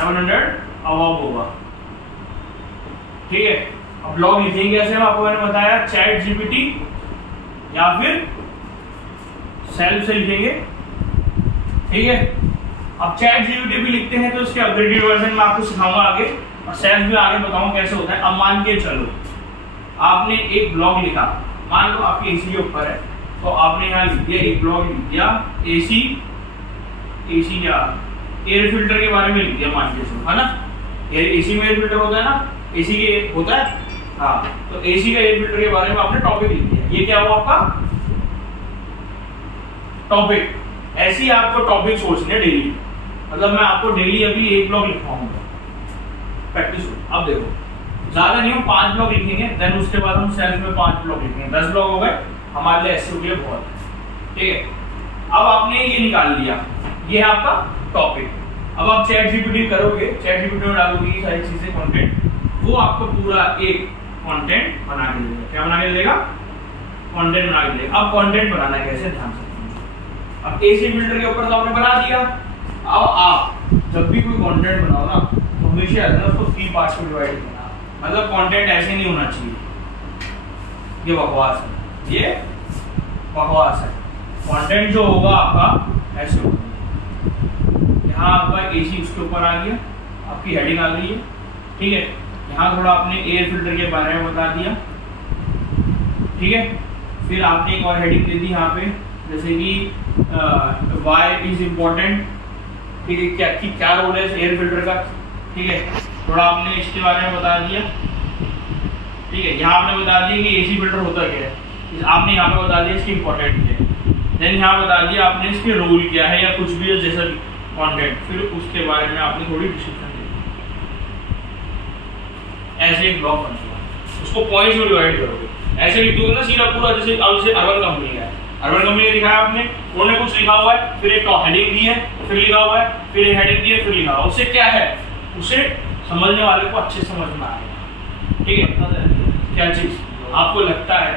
700 above होगा। ठीक है, अब ब्लॉग लिखेंगे कैसे हम आपको मैंने बताया, चैट जीपीटी या फिर सेल्फ से लिखेंगे। ठीक है, अब चैट जीपीटी भी लिखते हैं तो इसके अपग्रेडेड वर्जन में आपको सिखाऊंगा आगे, और सेल्फ भी आगे बताऊंगा कैसे होता है। अब मान के चलो आपने एक ब्लॉग लिखा, मान लो आपके एसी के ऊपर है, तो आपने यहाँ लिख दिया एक ब्लॉग लिख दिया एसी क्या एयर फिल्टर के बारे में लिख दिया, मान के चलो, है ना, एसी में एयर फिल्टर होता है ना, एसी के होता है, हाँ, तो एसी का एयर फिल्टर के बारे में आपने टॉपिक लिख दिया। ये क्या हुआ आपका टॉपिक। ऐसे ही आपको टॉपिक सोचने डेली, मतलब मैं आपको डेली अभी एक ब्लॉग लिखवाऊंगा, प्रैक्टिस हो। अब देखो ज्यादा नहीं, हम 5 ब्लॉग लिखेंगे, देन उसके बाद हम सेल्फ में 5 ब्लॉग लिखेंगे, 10 ब्लॉग हो गए हमारे लिए, एसईओ के लिए बहुत है। ठीक है, अब आपने ये निकाल लिया, ये है आपका टॉपिक। अब आप चैट जीपीटी करोगे, चैट जीपीटी में डालोगे ये सारी चीजें कंटेंट, वो आपको पूरा एक कंटेंट बना के देगा। क्या बना के देगा? कंटेंट बना के देगा। अब कंटेंट बनाना कैसे, ध्यान से। अब एसी फिल्टर के ऊपर तो आपने बना दिया। अब आप जब भी कोई कंटेंट बनाओ ना, तो हमेशा उसको 3 पार्ट्स में डिवाइड करना। मतलब कंटेंट ऐसे नहीं होना चाहिए, ये बकवास है, ये बकवास है। कंटेंट जो होगा आपका ऐसे होगा, यहाँ आपका एसी उसके ऊपर आ गया, आपकी हेडिंग आ गई है। ठीक है, यहाँ थोड़ा आपने एयर फिल्टर के बारे में बता दिया। ठीक है, फिर आपने एक और हेडिंग दे दी यहाँ पे, जैसे कि वाई इज इम्पोर्टेंट। ठीक है, क्या रोल है एयर फिल्टर का। ठीक है, थोड़ा आपने इसके बारे में बता दिया। ठीक है, यहाँ आपने बता दिया कि एसी फिल्टर होता क्या है, आपने यहाँ पे बता दिया इसकी इम्पोर्टेंट क्या है, देन यहाँ बता दिया आपने इसके रोल क्या है या कुछ भी है जैसा कंटेंट, फिर उसके बारे में आपने थोड़ी डिस्क्रिप्शन दी। ऐसे एक ब्लॉग बनता है, उसको पॉइंट्स में डिवाइड करोगे, ऐसे लिख दोगे ना सीधा पूरा, जैसे अर्बन कंपनी है, अर्बन कंपनी ने लिखा है आपने, उन्होंने कुछ लिखा हुआ है, फिर एक हेडिंग दी है, फिर लिखा हुआ है, फिर एक हेडिंग दी है, फिर लिखा हुआ है। उससे क्या है, उसे समझने वाले को अच्छे समझ में आएगा। ठीक है, क्या चीज आपको लगता है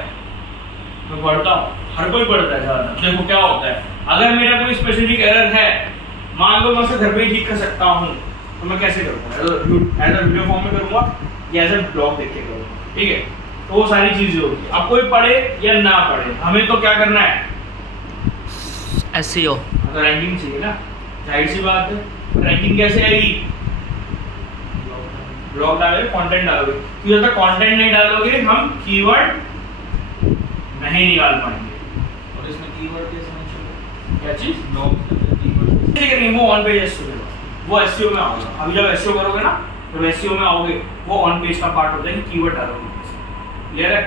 मैं पढ़ता हूँ, हर कोई पढ़ता है ज्यादा। देखो क्या होता है, अगर मेरा कोई स्पेसिफिक एरर है, मान लो मैं उसे घर पे ही ठीक कर सकता हूँ, तो मैं कैसे करूँगा? एज अ वीडियो फॉर्म में करूँगा या एज अ ब्लॉग देख के करूँगा। ठीक है, तो वो सारी चीजें होती है। अब कोई पढ़े या ना पढ़े, हमें तो क्या करना है, एसईओ। तो रैंकिंग चाहिए ना, जाहिर सी बात है। रैंकिंग कैसे आएगी? ब्लॉग डालोगे, कंटेंट डालोगे। तो जब तक कंटेंट नहीं डालोगे हम कीवर्ड नहीं निकाल पाएंगे। और इसमें कीवर्ड कैसे नहीं, क्या चीज? ब्लॉग कीवर्ड करेंगे वो ऑन पेज एसईओ में, वो एसईओ में आओगे। अभी जब एसईओ करोगे ना, तो एसईओ में आओगे, वो ऑन पेज का पार्ट होता है कि कीवर्ड डालोगे। क्लियर है?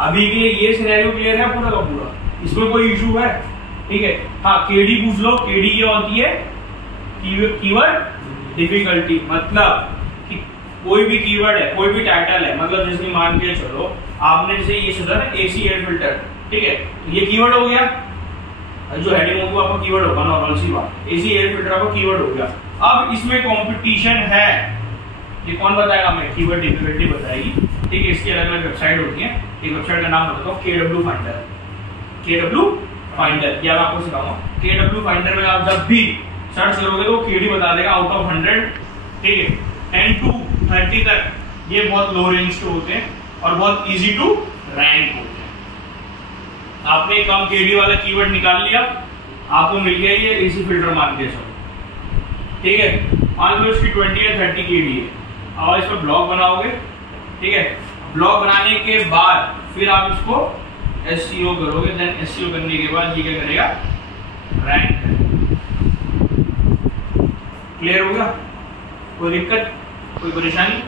अभी के लिए ये सिनेरियो क्लियर है पूरा का पूरा, इसमें कोई इशू है? ठीक है, हाँ, केडी पूछ लो। केडी क्या होती है? Keyword difficulty. मतलब कि कोई भी कीवर्ड है, कोई भी टाइटल है, मतलब जैसे मान के चलो आपने जैसे ये सोचा ना एसी एयर फिल्टर, ठीक है, तो ये कीवर्ड हो गया, जो हेडिंग होगी आपका कीवर्ड होगा, नॉर्मल सी बात। एसी एयर फिल्टर आपका कीवर्ड हो गया। अब इसमें कंपटीशन है, ये कौन बताएगा? मैं कीवर्ड डिफिकल्टी बताएगी। ठीक है, इसकी अलग अलग वेबसाइट होती है। एक वेबसाइट का नाम बताता हूँ, KW फाइंडर। KW फाइंडर, ये आपको सिखाऊंगा। KW फाइंडर में आप जब भी सर्च करोगे तो केडी बता देगा आउट ऑफ 100। ठीक है, 10 to 30 तक ये बहुत लो रेंज के होते हैं और बहुत इजी टू रैंक होते हैं। आपने कम केडी वाला कीवर्ड निकाल लिया, आपको मिल गया ये एसी फिल्टर मान के चलो। ठीक है, मान लो इसकी 20 या 30 केडी है, और इस पर ब्लॉग बनाओगे। ठीक है, ब्लॉग बनाने के बाद फिर आप इसको एसईओ करोगे, देन एसईओ करने के बाद ये क्या करेगा? रैंक करेगा। क्लियर होगा? कोई दिक्कत, कोई परेशानी?